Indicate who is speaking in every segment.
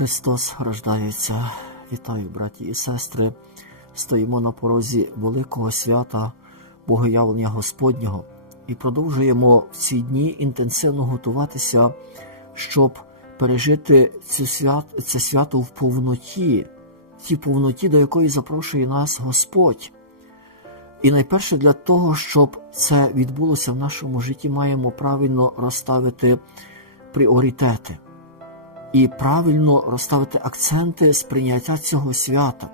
Speaker 1: Христос рождається. Вітаю, браті і сестри. Стоїмо на порозі великого свята Богоявлення Господнього і продовжуємо в ці дні інтенсивно готуватися, щоб пережити цю свят, це свято в повноті, в тій повноті, до якої запрошує нас Господь. І найперше для того, щоб це відбулося в нашому житті, маємо правильно розставити пріоритети і правильно розставити акценти сприйняття цього свята.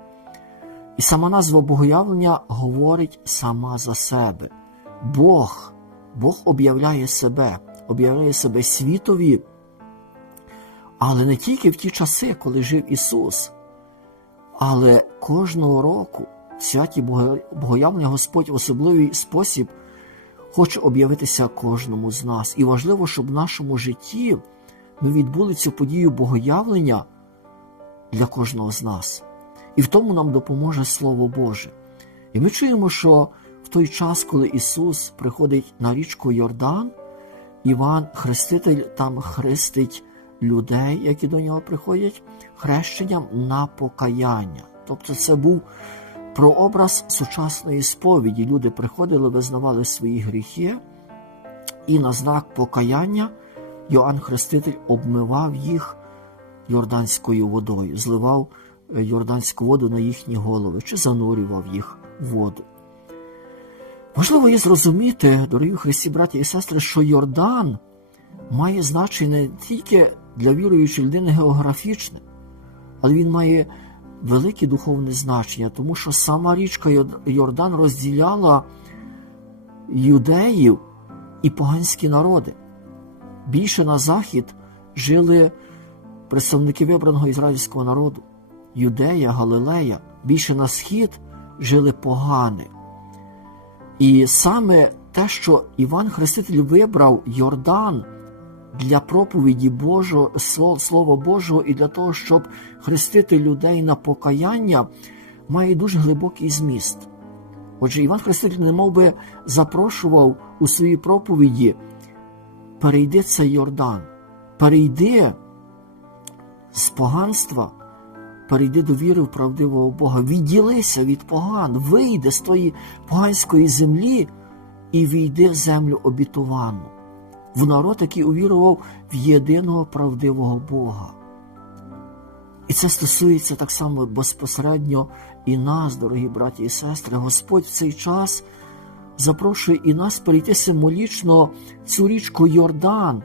Speaker 1: І сама назва Богоявлення говорить сама за себе. Бог, Бог об'являє себе, об'являє себе світові, але не тільки в ті часи, коли жив Ісус, але кожного року святі Богоявлення Господь в особливий спосіб хоче об'явитися кожному з нас. І важливо, щоб в нашому житті ми відбули цю подію богоявлення для кожного з нас. І в тому нам допоможе Слово Боже. І ми чуємо, що в той час, коли Ісус приходить на річку Йордан, Іван Хреститель там хрестить людей, які до нього приходять, хрещенням на покаяння. Тобто це був прообраз сучасної сповіді. Люди приходили, визнавали свої гріхи, і на знак покаяння. Йоанн Хреститель обмивав їх йорданською водою, зливав йорданську воду на їхні голови чи занурював їх в воду. Важливо є зрозуміти, дорогі Христі, браті і сестри, що Йордан має значення не тільки для віруючої людини географічне, але він має велике духовне значення, тому що сама річка Йордан розділяла юдеїв і поганські народи більше на захід жили представники вибраного ізраїльського народу, Юдея, Галилея, більше на схід жили погани. І саме те, що Іван Хреститель вибрав Йордан для проповіді Божого, Слова Божого і для того, щоб хрестити людей на покаяння, має дуже глибокий зміст. Отже, Іван Хреститель не мов би запрошував у своїй проповіді перейди цей Йордан, перейди з поганства, перейди до віри в правдивого Бога, відділися від поган, вийди з тої поганської землі і війди в землю обітовану, в народ, який увірував в єдиного правдивого Бога. І це стосується так само безпосередньо і нас, дорогі браті і сестри. Господь в цей час запрошує і нас перейти символічно цю річку Йордан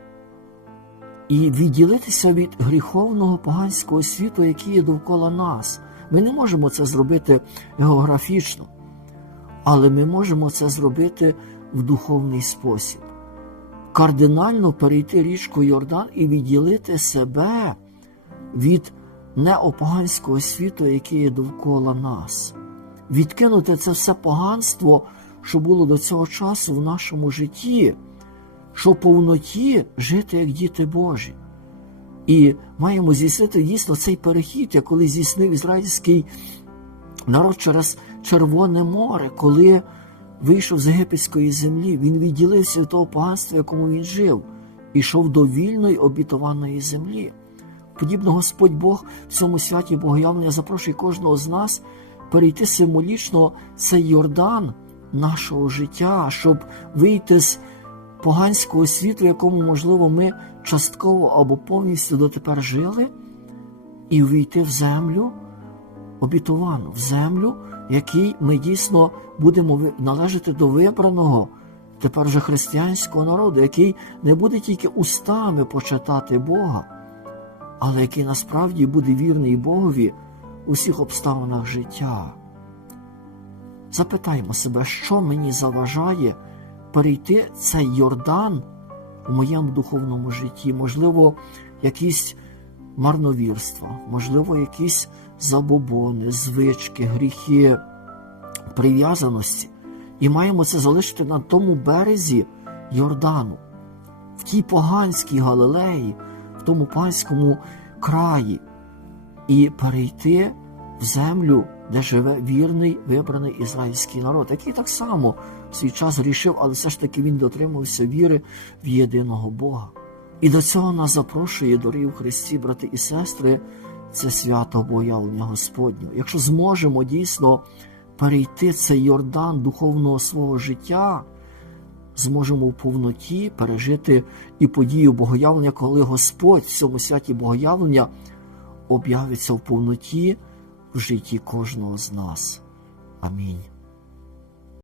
Speaker 1: і відділитися від гріховного поганського світу, який є довкола нас. Ми не можемо це зробити географічно, але ми можемо це зробити в духовний спосіб. Кардинально перейти річку Йордан і відділити себе від неопоганського світу, який є довкола нас, відкинути це все поганство що було до цього часу в нашому житті, що в повноті жити як діти Божі. І маємо здійснити дійсно цей перехід, як коли здійснив ізраїльський народ через Червоне море, коли вийшов з єгипетської землі, він відділився від того поганства, в якому він жив, і йшов до вільної обітованої землі. Подібно Господь Бог в цьому святі Богоявлення запрошує кожного з нас перейти символічно цей Йордан нашого життя, щоб вийти з поганського світу, якому, можливо, ми частково або повністю дотепер жили, і війти в землю обітовану, в землю, якій ми дійсно будемо належати до вибраного. Тепер вже християнського народу, який не буде тільки устами почитати Бога, але який насправді буде вірний Богові у всіх обставинах життя. Запитаємо себе, що мені заважає перейти цей Йордан у моєму духовному житті, можливо, якісь марновірства, можливо, якісь забобони, звички, гріхи, прив'язаності. І маємо це залишити на тому березі Йордану, в тій поганській Галилеї, в тому панському краї, і перейти в землю де живе вірний вибраний ізраїльський народ, який так само в свій час грішив, але все ж таки він дотримався віри в єдиного Бога. І до цього нас запрошує, дорогі в Христі, брати і сестри, це свято Богоявлення Господнього. Якщо зможемо дійсно перейти цей Йордан духовного свого життя, зможемо в повноті пережити і подію Богоявлення, коли Господь в цьому святі Богоявлення об'явиться в повноті в житті кожного з нас. Амінь.